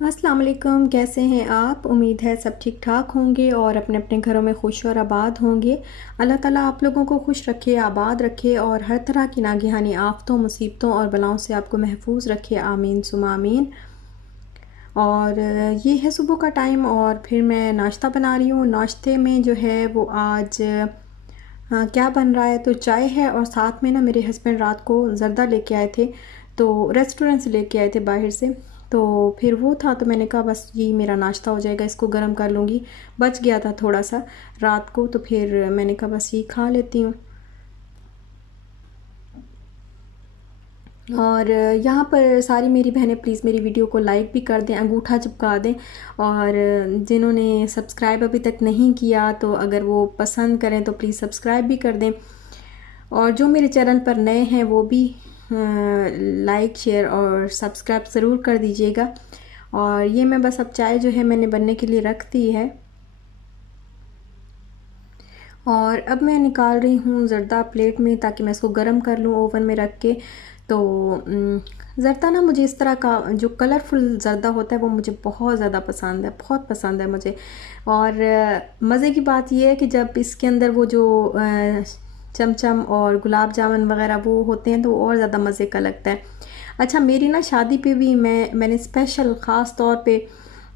अस्सलाम वालेकुम। कैसे हैं आप? उम्मीद है सब ठीक ठाक होंगे और अपने अपने घरों में खुश और आबाद होंगे। अल्लाह ताला आप लोगों को खुश रखे, आबाद रखे और हर तरह की नागहानी आफ़तों, मुसीबतों और बलाओं से आपको महफूज रखे। आमीन सुमा आमीन। और ये है सुबह का टाइम और फिर मैं नाश्ता बना रही हूँ। नाश्ते में जो है वो आज क्या बन रहा है, तो चाय है और साथ में ना मेरे हस्बैंड रात को ज़र्दा लेके आए थे, तो रेस्टोरेंट से लेके आए थे बाहर से। तो फिर वो था, तो मैंने कहा बस यही मेरा नाश्ता हो जाएगा, इसको गर्म कर लूँगी। बच गया था थोड़ा सा रात को, तो फिर मैंने कहा बस यही खा लेती हूँ। और यहाँ पर सारी मेरी बहनें प्लीज़ मेरी वीडियो को लाइक भी कर दें, अंगूठा चिपका दें। और जिन्होंने सब्सक्राइब अभी तक नहीं किया तो अगर वो पसंद करें तो प्लीज़ सब्सक्राइब भी कर दें। और जो मेरे चैनल पर नए हैं वो भी लाइक शेयर और सब्सक्राइब ज़रूर कर दीजिएगा। और ये मैं बस अब चाय जो है मैंने बनने के लिए रख दी है और अब मैं निकाल रही हूँ ज़र्दा प्लेट में ताकि मैं इसको गर्म कर लूँ ओवन में रख के। तो ज़र्दा ना मुझे इस तरह का जो कलरफुल ज़र्दा होता है वो मुझे बहुत ज़्यादा पसंद है, बहुत पसंद है मुझे। और मज़े की बात यह है कि जब इसके अंदर वो जो चमचम और गुलाब जामुन वगैरह वो होते हैं तो और ज़्यादा मज़े का लगता है। अच्छा, मेरी ना शादी पे भी मैंने स्पेशल ख़ास तौर पे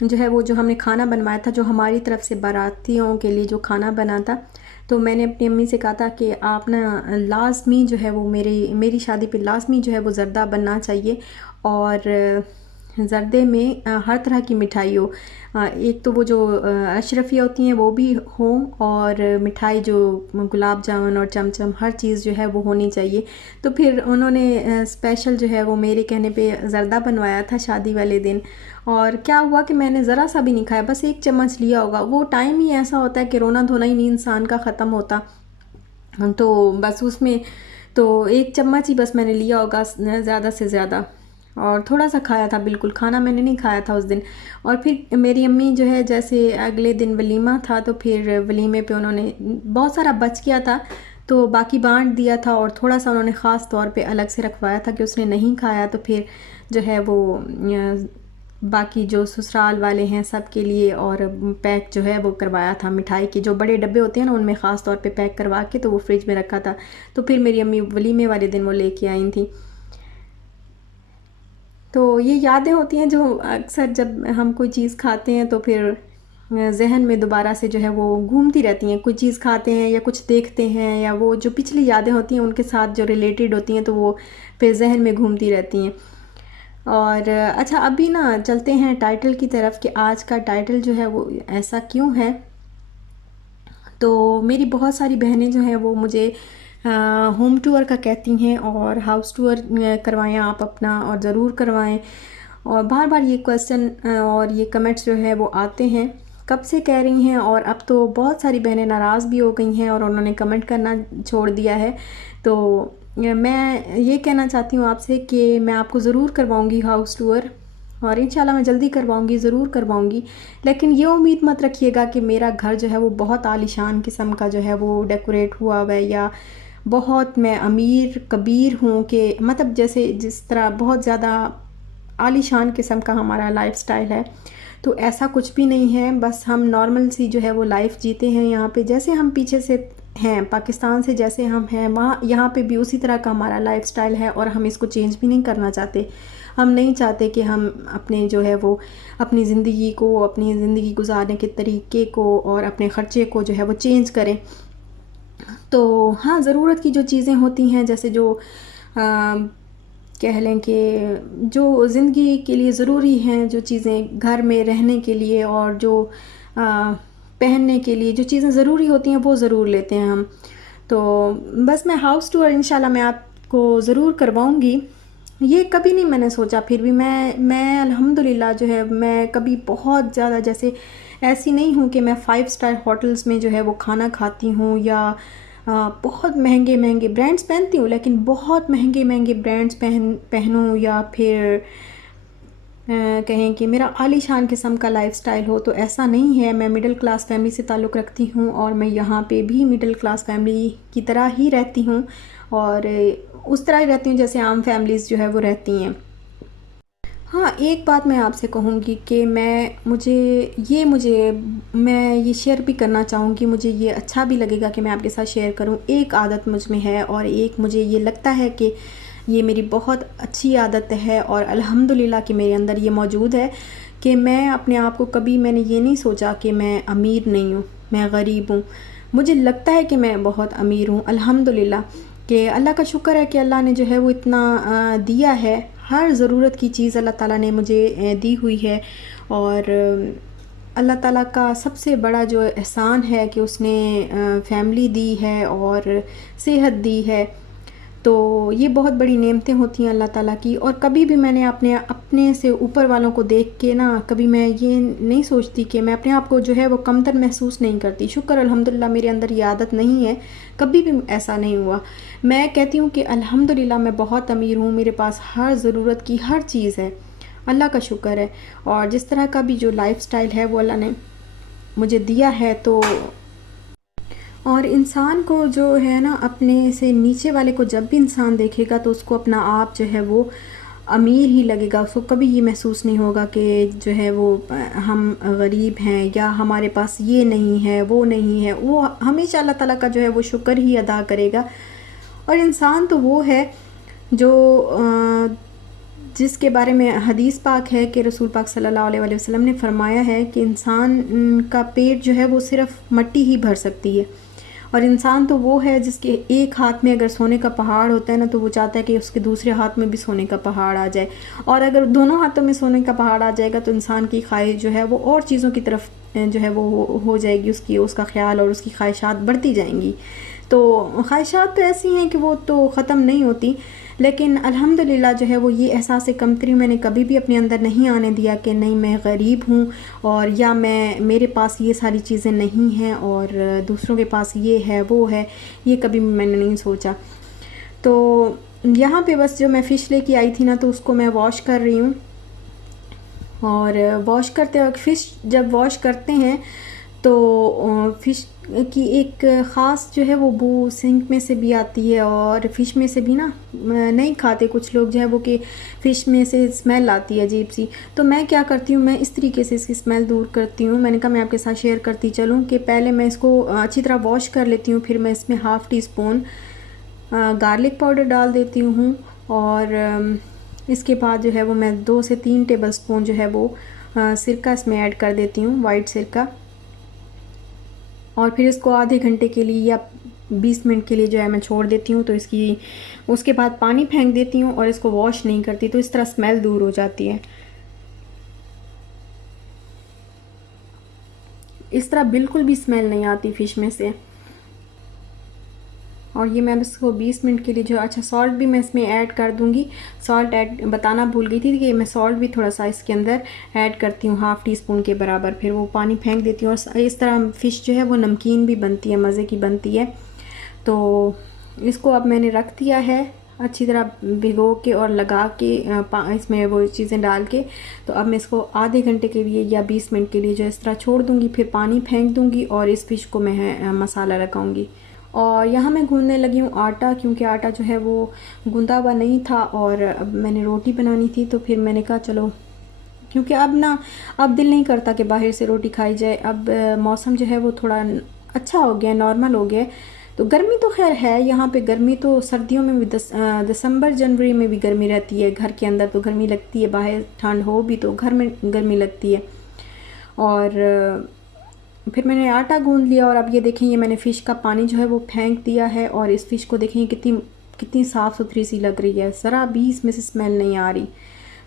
जो है वो जो हमने खाना बनवाया था, जो हमारी तरफ से बारातियों के लिए जो खाना बना था, तो मैंने अपनी अम्मी से कहा था कि आप ना लाज़मी जो है वो मेरी मेरी शादी पे लाज़मी जो है वो ज़र्दा बनना चाहिए। और ज़र्दे में हर तरह की मिठाई हो। एक तो वो जो अशरफियाँ होती हैं वो भी हों, और मिठाई जो गुलाब जामुन और चमचम हर चीज़ जो है वो होनी चाहिए। तो फिर उन्होंने स्पेशल जो है वो मेरे कहने पे ज़र्दा बनवाया था शादी वाले दिन। और क्या हुआ कि मैंने ज़रा सा भी नहीं खाया, बस एक चम्मच लिया होगा। वो टाइम ही ऐसा होता है कि रोना धोना ही नहीं इंसान का ख़त्म होता, तो बस उसमें तो एक चम्मच ही बस मैंने लिया होगा ज़्यादा से ज़्यादा। और थोड़ा सा खाया था, बिल्कुल खाना मैंने नहीं खाया था उस दिन। और फिर मेरी अम्मी जो है जैसे अगले दिन वलीमा था, तो फिर वलीमे पे उन्होंने बहुत सारा बच गया था तो बाकी बांट दिया था, और थोड़ा सा उन्होंने ख़ास तौर पे अलग से रखवाया था कि उसने नहीं खाया, तो फिर जो है वो बाकी जो ससुराल वाले हैं सब के लिए और पैक जो है वो करवाया था। मिठाई के जो बड़े डब्बे होते हैं ना उनमें ख़ास तौर पे पैक करवा के तो वो फ्रिज में रखा था। तो फिर मेरी अम्मी वलीमे वाले दिन वो लेके आई थी। तो ये यादें होती हैं जो अक्सर जब हम कोई चीज़ खाते हैं तो फिर ज़हन में दोबारा से जो है वो घूमती रहती हैं। कोई चीज़ खाते हैं या कुछ देखते हैं या वो जो पिछली यादें होती हैं उनके साथ जो रिलेटेड होती हैं तो वो फिर ज़हन में घूमती रहती हैं। और अच्छा, अभी ना चलते हैं टाइटल की तरफ कि आज का टाइटल जो है वो ऐसा क्यों है। तो मेरी बहुत सारी बहनें जो हैं वो मुझे होम टूर का कहती हैं और हाउस टूर करवाएं आप अपना, और ज़रूर करवाएं। और बार बार ये क्वेश्चन और ये कमेंट्स जो है वो आते हैं, कब से कह रही हैं, और अब तो बहुत सारी बहनें नाराज़ भी हो गई हैं और उन्होंने कमेंट करना छोड़ दिया है। तो मैं ये कहना चाहती हूँ आपसे कि मैं आपको ज़रूर करवाऊँगी हाउस टूर, और इंशाल्लाह मैं जल्दी करवाऊँगी, ज़रूर करवाऊँगी। लेकिन ये उम्मीद मत रखिएगा कि मेरा घर जो है वो बहुत आलीशान किस्म का जो है वो डेकोरेट हुआ हुआ है, या बहुत मैं अमीर कबीर हूँ कि मतलब जैसे जिस तरह बहुत ज़्यादा आलीशान किस्म का हमारा लाइफस्टाइल है, तो ऐसा कुछ भी नहीं है। बस हम नॉर्मल सी जो है वो लाइफ जीते हैं यहाँ पे, जैसे हम पीछे से हैं पाकिस्तान से जैसे हम हैं वहाँ यहाँ पे भी उसी तरह का हमारा लाइफस्टाइल है, और हम इसको चेंज भी नहीं करना चाहते। हम नहीं चाहते कि हम अपने जो है वो अपनी ज़िंदगी को, अपनी ज़िंदगी गुजारने के तरीके को और अपने ख़र्चे को जो है वो चेंज करें। तो हाँ, ज़रूरत की जो चीज़ें होती हैं, जैसे जो कह लें कि जो ज़िंदगी के लिए ज़रूरी हैं, जो चीज़ें घर में रहने के लिए और जो पहनने के लिए जो चीज़ें ज़रूरी होती हैं वो ज़रूर लेते हैं हम। तो बस मैं हाउस टूर इंशाल्लाह मैं आपको ज़रूर करवाऊँगी। ये कभी नहीं मैंने सोचा, फिर भी मैं अल्हम्दुलिल्लाह जो है मैं कभी बहुत ज़्यादा जैसे ऐसी नहीं हूँ कि मैं 5 स्टार होटल्स में जो है वो खाना खाती हूँ, या बहुत महंगे महंगे ब्रांड्स पहनती हूँ, लेकिन बहुत महंगे महंगे ब्रांड्स पहनूँ, या फिर कहें कि मेरा आलीशान किस्म का लाइफस्टाइल हो, तो ऐसा नहीं है। मैं मिडिल क्लास फैमिली से ताल्लुक़ रखती हूँ और मैं यहाँ पे भी मिडिल क्लास फैमिली की तरह ही रहती हूँ, और उस तरह ही रहती हूँ जैसे आम फैमिलीज़ जो है वो रहती हैं। हाँ, एक बात मैं आपसे कहूँगी कि मैं ये शेयर भी करना चाहूँगी, मुझे ये अच्छा भी लगेगा कि मैं आपके साथ शेयर करूँ। एक आदत मुझ में है और एक मुझे ये लगता है कि ये मेरी बहुत अच्छी आदत है और अल्हम्दुलिल्लाह कि मेरे अंदर ये मौजूद है कि मैं अपने आप को कभी मैंने ये नहीं सोचा कि मैं अमीर नहीं हूँ, मैं गरीब हूँ। मुझे लगता है कि मैं बहुत अमीर हूँ अल्हम्दुलिल्लाह, कि अल्लाह का शुक्र है कि अल्लाह ने जो है वो इतना दिया है। हर ज़रूरत की चीज़ अल्लाह ताला ने मुझे दी हुई है। और अल्लाह ताला का सबसे बड़ा जो एहसान है कि उसने फैमिली दी है और सेहत दी है। तो ये बहुत बड़ी नेमतें होती हैं अल्लाह ताला की। और कभी भी मैंने अपने अपने से ऊपर वालों को देख के ना, कभी मैं ये नहीं सोचती कि मैं अपने आप को जो है वो कमतर महसूस नहीं करती। शुक्र अल्हम्दुलिल्लाह मेरे अंदर ये आदत नहीं है, कभी भी ऐसा नहीं हुआ। मैं कहती हूँ कि अल्हम्दुलिल्लाह मैं बहुत अमीर हूँ, मेरे पास हर ज़रूरत की हर चीज़ है, अल्लाह का शुक्र है। और जिस तरह का भी जो लाइफ़स्टाइल है वो अल्लाह ने मुझे दिया है। तो और इंसान को जो है ना, अपने से नीचे वाले को जब भी इंसान देखेगा तो उसको अपना आप जो है वो अमीर ही लगेगा। उसको कभी ये महसूस नहीं होगा कि जो है वो हम गरीब हैं या हमारे पास ये नहीं है वो नहीं है। वो हमेशा अल्लाह ताला का जो है वो शुक्र ही अदा करेगा। और इंसान तो वो है जो जिसके बारे में हदीस पाक है कि रसूल पाक सल्लल्लाहु अलैहि वसल्लम ने फरमाया है कि इंसान का पेट जो है वो सिर्फ़ मिट्टी ही भर सकती है। और इंसान तो वो है जिसके एक हाथ में अगर सोने का पहाड़ होता है ना, तो वो चाहता है कि उसके दूसरे हाथ में भी सोने का पहाड़ आ जाए। और अगर दोनों हाथों में सोने का पहाड़ आ जाएगा तो इंसान की ख्वाहिश जो है वो और चीज़ों की तरफ जो है वो हो जाएगी, उसका ख्याल और उसकी ख्वाहिशात बढ़ती जाएंगी। तो ख्वाहिशात तो ऐसी हैं कि वो तो ख़त्म नहीं होती। लेकिन अल्हम्दुलिल्लाह जो है वो ये एहसास कमतरी मैंने कभी भी अपने अंदर नहीं आने दिया कि नहीं मैं गरीब हूँ और या मेरे पास ये सारी चीज़ें नहीं हैं और दूसरों के पास ये है वो है, ये कभी मैंने नहीं सोचा। तो यहाँ पे बस जो मैं फ़िश लेके आई थी ना, तो उसको मैं वॉश कर रही हूँ। और वॉश करते वक्त फ़िश जब वॉश करते हैं तो फ़िश की एक ख़ास जो है वो बू सिंक में से भी आती है और फ़िश में से भी ना नहीं खाते कुछ लोग जो है वो, कि फ़िश में से स्मेल आती है अजीब सी। तो मैं क्या करती हूँ, मैं इस तरीके से इसकी स्मेल दूर करती हूँ। मैंने कहा मैं आपके साथ शेयर करती चलूँ कि पहले मैं इसको अच्छी तरह वॉश कर लेती हूँ, फिर मैं इसमें half tea spoon garlic powder डाल देती हूँ। और इसके बाद जो है वो मैं 2 से 3 टेबल स्पून जो है वो सिरका इसमें ऐड कर देती हूँ, वाइट सिरका। और फिर इसको आधे घंटे के लिए या 20 मिनट के लिए जो है मैं छोड़ देती हूँ। तो उसके बाद पानी फेंक देती हूँ और इसको वॉश नहीं करती, तो इस तरह स्मेल दूर हो जाती है। इस तरह बिल्कुल भी स्मेल नहीं आती फ़िश में से। और ये मैं इसको 20 मिनट के लिए जो, अच्छा सॉल्ट भी मैं इसमें ऐड कर दूँगी। सॉल्ट ऐड बताना भूल गई थी कि मैं सॉल्ट भी थोड़ा सा इसके अंदर ऐड करती हूँ, हाफ़ टी स्पून के बराबर। फिर वो पानी फेंक देती हूँ और इस तरह फ़िश जो है वो नमकीन भी बनती है, मज़े की बनती है। तो इसको अब मैंने रख दिया है अच्छी तरह भिगो के और लगा के इसमें वो चीज़ें डाल के। तो अब मैं इसको आधे घंटे के लिए या 20 मिनट के लिए जो इस तरह छोड़ दूँगी, फिर पानी फेंक दूँगी और इस फ़िश को मैं मसाला लगाऊँगी। और यहाँ मैं गूँधने लगी हूँ आटा, क्योंकि आटा जो है वो गूँधा हुआ नहीं था और अब मैंने रोटी बनानी थी। तो फिर मैंने कहा चलो, क्योंकि अब दिल नहीं करता कि बाहर से रोटी खाई जाए। अब मौसम जो है वो थोड़ा अच्छा हो गया, नॉर्मल हो गया। तो गर्मी तो खैर है यहाँ पे, गर्मी तो सर्दियों में भी दिसंबर जनवरी में भी गर्मी रहती है। घर के अंदर तो गर्मी लगती है, बाहर ठंड हो भी तो घर में गर्मी लगती है। और फिर मैंने आटा गूँध लिया और अब ये देखें, ये मैंने फ़िश का पानी जो है वो फेंक दिया है। और इस फ़िश को देखें कितनी कितनी साफ़ सुथरी सी लग रही है, ज़रा भी इसमें से स्मेल नहीं आ रही।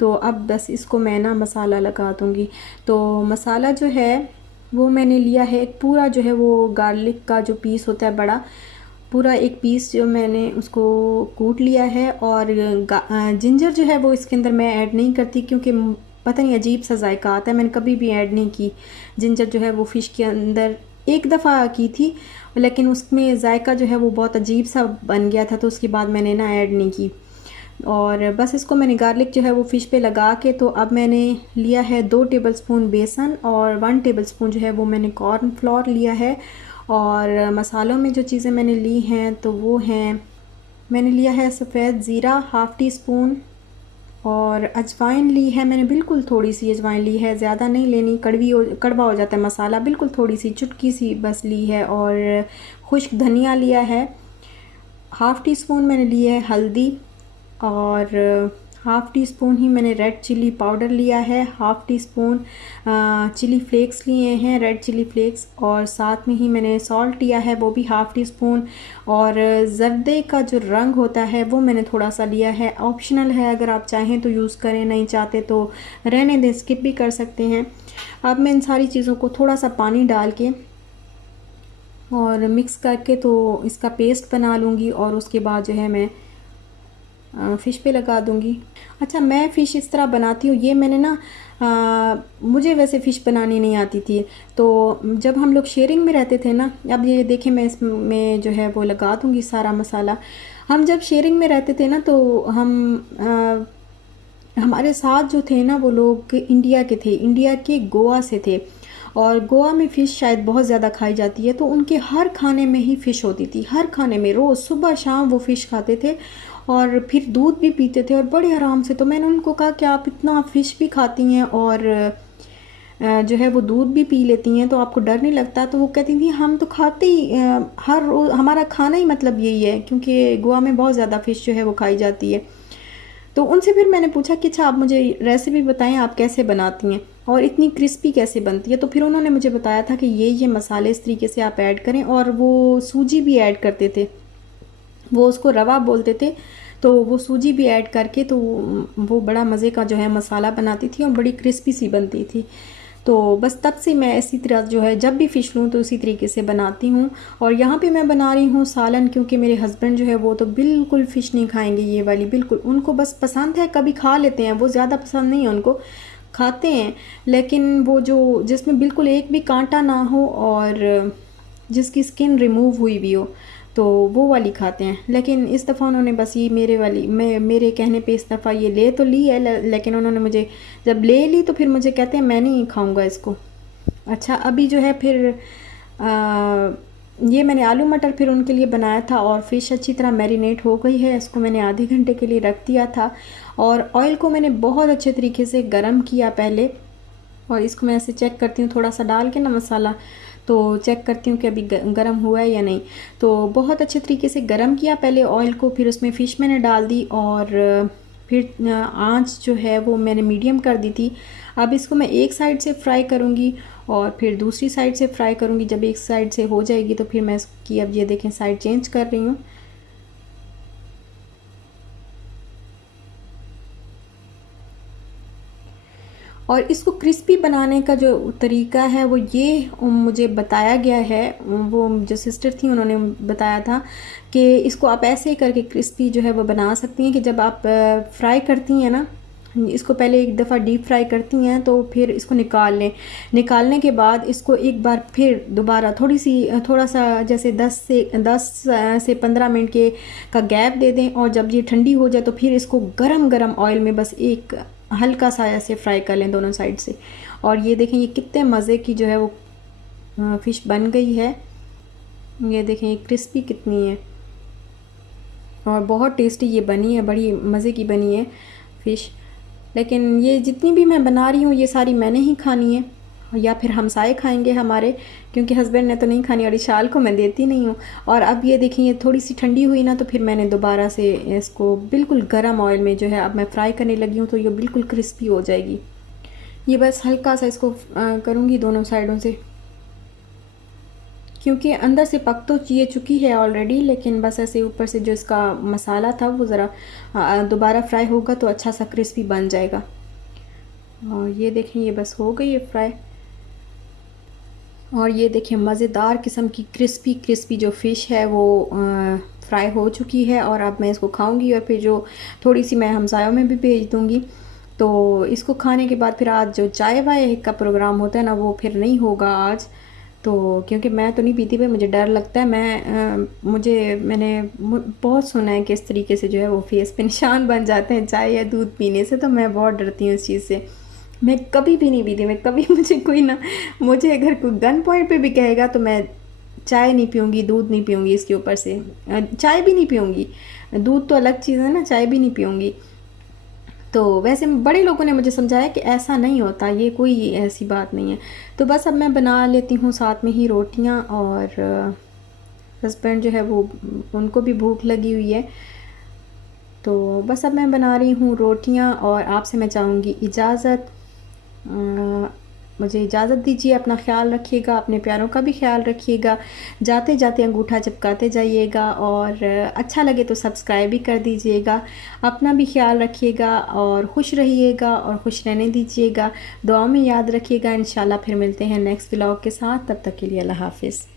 तो अब बस इसको मैं ना मसाला लगा दूँगी। तो मसाला जो है वो मैंने लिया है एक पूरा जो है वो गार्लिक का जो पीस होता है बड़ा, पूरा एक पीस जो मैंने उसको कूट लिया है। और जिंजर जो है वो इसके अंदर मैं ऐड नहीं करती, क्योंकि पता नहीं अजीब सा जायका आता है, मैंने कभी भी ऐड नहीं की। जिंजर जो है वो फ़िश के अंदर एक दफ़ा की थी, लेकिन उसमें जायका जो है वो बहुत अजीब सा बन गया था, तो उसके बाद मैंने ना ऐड नहीं की। और बस इसको मैंने गार्लिक जो है वो फ़िश पे लगा के, तो अब मैंने लिया है 2 टेबलस्पून बेसन और 1 टेबलस्पून जो है वो मैंने कॉर्न फ्लोर लिया है। और मसालों में जो चीज़ें मैंने ली हैं तो वो हैं, मैंने लिया है सफ़ेद ज़ीरा हाफ़ टी स्पून, और अजवाइन ली है मैंने, बिल्कुल थोड़ी सी अजवाइन ली है, ज़्यादा नहीं लेनी, कड़वा हो जाता है मसाला, बिल्कुल थोड़ी सी चुटकी सी बस ली है। और खुश्क धनिया लिया है, हाफ़ टी स्पून मैंने ली है हल्दी, और हाफ़ टी स्पून ही मैंने रेड चिली पाउडर लिया है, half teaspoon chilli flakes लिए हैं, रेड चिली फ्लेक्स, और साथ में ही मैंने सॉल्ट लिया है, वो भी हाफ़ टी स्पून। और ज़र्दे का जो रंग होता है वो मैंने थोड़ा सा लिया है, ऑप्शनल है, अगर आप चाहें तो यूज़ करें, नहीं चाहते तो रहने दें, स्किप भी कर सकते हैं। अब मैं इन सारी चीज़ों को थोड़ा सा पानी डाल के और मिक्स करके तो इसका पेस्ट बना लूँगी, और उसके बाद जो है मैं फ़िश पे लगा दूँगी। अच्छा, मैं फ़िश इस तरह बनाती हूँ, ये मैंने ना मुझे वैसे फ़िश बनानी नहीं आती थी, तो जब हम लोग शेयरिंग में रहते थे ना, अब ये देखें मैं इसमें जो है वो लगा दूँगी सारा मसाला। हम जब शेयरिंग में रहते थे ना तो हमारे साथ जो थे ना वो लोग इंडिया के थे, इंडिया के गोवा से थे, और गोवा में फ़िश शायद बहुत ज़्यादा खाई जाती है, तो उनके हर खाने में ही फ़िश होती थी, हर खाने में रोज़ सुबह शाम वो फ़िश खाते थे, और फिर दूध भी पीते थे और बड़े आराम से। तो मैंने उनको कहा कि आप इतना फ़िश भी खाती हैं और जो है वो दूध भी पी लेती हैं, तो आपको डर नहीं लगता? तो वो कहती थी हम तो खाते ही हर रोज़, हमारा खाना ही मतलब यही है, क्योंकि गोवा में बहुत ज़्यादा फ़िश जो है वो खाई जाती है। तो उनसे फिर मैंने पूछा कि अच्छा आप मुझे रेसिपी बताएं, आप कैसे बनाती हैं और इतनी क्रिस्पी कैसे बनती है? तो फिर उन्होंने मुझे बताया था कि ये मसाले इस तरीके से आप ऐड करें, और वो सूजी भी ऐड करते थे, वो उसको रवा बोलते थे, तो वो सूजी भी ऐड करके तो वो बड़ा मज़े का जो है मसाला बनाती थी और बड़ी क्रिस्पी सी बनती थी। तो बस तब से मैं इसी तरह जो है जब भी फ़िश लूँ तो उसी तरीके से बनाती हूँ। और यहाँ पे मैं बना रही हूँ सालन, क्योंकि मेरे हस्बैंड जो है वो तो बिल्कुल फ़िश नहीं खाएंगे, ये वाली बिल्कुल, उनको बस पसंद है, कभी खा लेते हैं, वो ज़्यादा पसंद नहीं है उनको, खाते हैं, लेकिन वो जो जिसमें बिल्कुल एक भी कांटा ना हो और जिसकी स्किन रिमूव हुई भी हो, तो वो वाली खाते हैं। लेकिन इस दफ़ा उन्होंने बस ये मेरे कहने पे इस दफ़ा ये ले तो ली है, लेकिन उन्होंने मुझे जब ले ली तो फिर मुझे कहते हैं मैं नहीं खाऊंगा इसको। अच्छा, अभी जो है फिर ये मैंने आलू मटर फिर उनके लिए बनाया था, और फ़िश अच्छी तरह मैरिनेट हो गई है, इसको मैंने आधे घंटे के लिए रख दिया था, और ऑयल को मैंने बहुत अच्छे तरीके से गरम किया पहले, और इसको मैं ऐसे चेक करती हूँ थोड़ा सा डाल के ना मसाला, तो चेक करती हूँ कि अभी गरम हुआ है या नहीं। तो बहुत अच्छे तरीके से गरम किया पहले ऑयल को, फिर उसमें फ़िश मैंने डाल दी, और फिर आंच जो है वो मैंने मीडियम कर दी थी। अब इसको मैं एक साइड से फ्राई करूँगी और फिर दूसरी साइड से फ्राई करूँगी। जब एक साइड से हो जाएगी तो फिर मैं इसकी, अब ये देखें, साइड चेंज कर रही हूँ। और इसको क्रिस्पी बनाने का जो तरीका है वो ये मुझे बताया गया है, वो जो सिस्टर थी उन्होंने बताया था कि इसको आप ऐसे करके क्रिस्पी जो है वो बना सकती हैं कि जब आप फ्राई करती हैं ना, इसको पहले एक दफ़ा डीप फ्राई करती हैं तो फिर इसको निकाल लें, निकालने के बाद इसको एक बार फिर दोबारा थोड़ा सा जैसे 10 से 15 मिनट के का गैप दे दें, और जब ये ठंडी हो जाए तो फिर इसको गरम गरम ऑयल में बस एक हल्का सा ऐसे फ्राई कर लें दोनों साइड से। और ये देखें ये कितने मज़े की जो है वो फ़िश बन गई है। ये देखें ये क्रिस्पी कितनी है और बहुत टेस्टी ये बनी है, बड़ी मज़े की बनी है फ़िश। लेकिन ये जितनी भी मैं बना रही हूँ ये सारी मैंने ही खानी है, या फिर हमसाए खाएंगे हमारे, क्योंकि हस्बैंड ने तो नहीं खानी, और इशाल को मैं देती नहीं हूँ। और अब ये देखिए ये थोड़ी सी ठंडी हुई ना, तो फिर मैंने दोबारा से इसको बिल्कुल गर्म ऑयल में जो है अब मैं फ्राई करने लगी हूँ, तो ये बिल्कुल क्रिस्पी हो जाएगी। ये बस हल्का सा इसको करूँगी दोनों साइडों से, क्योंकि अंदर से पक तो ये चुकी है ऑलरेडी, लेकिन बस ऐसे ऊपर से जो इसका मसाला था वो ज़रा दोबारा फ्राई होगा तो अच्छा सा क्रिस्पी बन जाएगा। और ये देखें ये बस हो गई है फ्राई, और ये देखिए मज़ेदार किस्म की क्रिस्पी क्रिस्पी जो फ़िश है वो फ्राई हो चुकी है। और अब मैं इसको खाऊंगी, और फिर जो थोड़ी सी मैं हमसायों में भी भेज दूंगी। तो इसको खाने के बाद फिर आज जो चाय वाय का प्रोग्राम होता है ना वो फिर नहीं होगा आज, तो क्योंकि मैं तो नहीं पीती भाई, मुझे डर लगता है। मैंने बहुत सुना है कि इस तरीके से जो है वो फेस पे निशान बन जाते हैं चाय या दूध पीने से, तो मैं बहुत डरती हूँ इस चीज़ से। मैं कभी भी नहीं पीती, मैं कभी मुझे अगर कोई गन पॉइंट पे भी कहेगा तो मैं चाय नहीं पीऊँगी, दूध नहीं पीऊँगी, इसके ऊपर से चाय भी नहीं पीऊँगी। दूध तो अलग चीज़ है ना, चाय भी नहीं पीऊँगी। तो वैसे बड़े लोगों ने मुझे समझाया कि ऐसा नहीं होता, ये कोई ऐसी बात नहीं है। तो बस अब मैं बना लेती हूँ साथ में ही रोटियाँ, और हस्बैंड जो है वो, उनको भी भूख लगी हुई है। तो बस अब मैं बना रही हूँ रोटियाँ, और आपसे मैं चाहूँगी इजाज़त। मुझे इजाज़त दीजिए। अपना ख़्याल रखिएगा, अपने प्यारों का भी ख़्याल रखिएगा। जाते जाते अंगूठा चिपकाते जाइएगा, और अच्छा लगे तो सब्सक्राइब भी कर दीजिएगा। अपना भी ख़्याल रखिएगा और खुश रहिएगा और खुश रहने दीजिएगा। दुआ में याद रखिएगा। इंशाल्लाह फिर मिलते हैं नेक्स्ट व्लॉग के साथ। तब तक के लिए अल्लाह हाफ़िज़।